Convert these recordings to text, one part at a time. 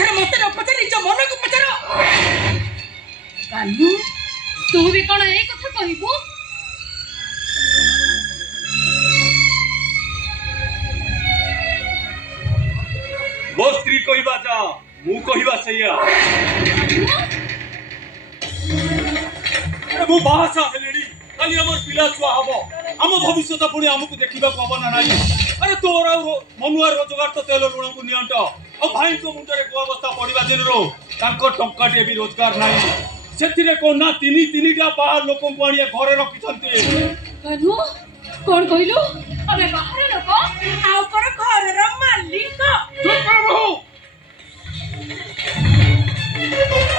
मत न पचार निज मन को पचार कान्हू तू भी कौन ए कथा कहबू मो स्त्री कहवा जा मु कहवा सैया मु बासा हेलेडी खाली हमर पिला छुआ हबो हम भविष्य पुणी हमको देखा हम ना ना अरे तोर मनुआ रोजगार तो तेल लुण को नियंट और भाई को मुंडे को अवस्था पड़ा दिन टंकाटे भी रोजगार ना से कौन ना तीन बाहर लोक को आनिया घरे रखी कौन कहलु अबे बाहर लोक आउ पर घर र मालिक चुप कर बहु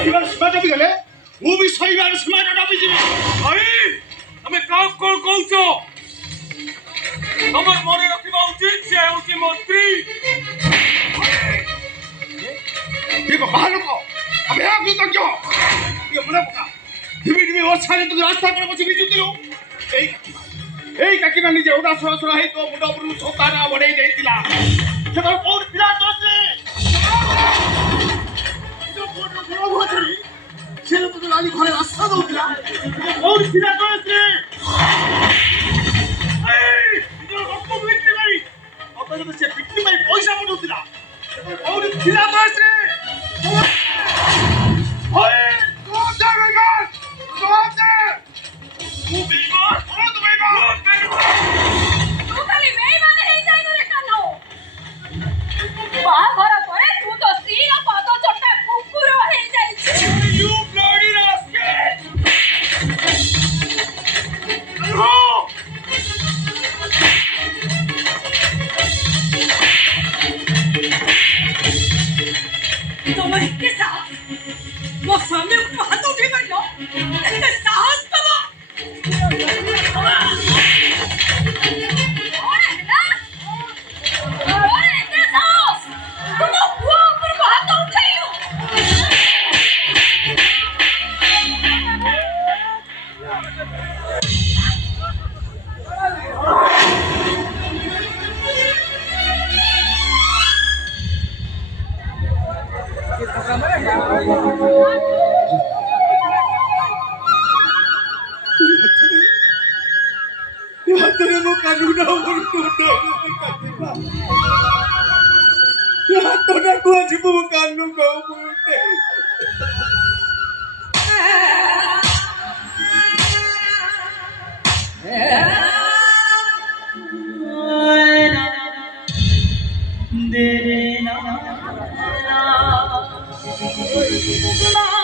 इबार स्मार्ट भी गले मु भी सही बार स्मार्ट डबी जी भाई हमें का कोन कहछो हमर मने रखिबा उचित से होची मंत्री देखो बाहर को अबे आप तो क्यों ये मने पका धीमी धीमी और छाने तो रास्ता पर बची बिजु दिलो एई काकी ना निजे उडा सुरा सुरा हे तो मुंडा पर छोकारा वडे देतिला से तो कोन पिला तो से जो फोटो दिलो होछरी से तो लाली घरे रास्ता दोतिला कोन पिला तो से से पिटनी में पैसा पड़ुतिला और खिला बस रे ओए तो जाएगा तो दे तू बेईमान तू खाली बेईमान हे जाई रे कान्हू बाहर करे तू तो सीना पातो चट्टा कुकुर हे जाई यू ब्लडी रास्केल तुम्हारे के साथ वो सामने हाथ उठे कर लो इसका साहस करो ना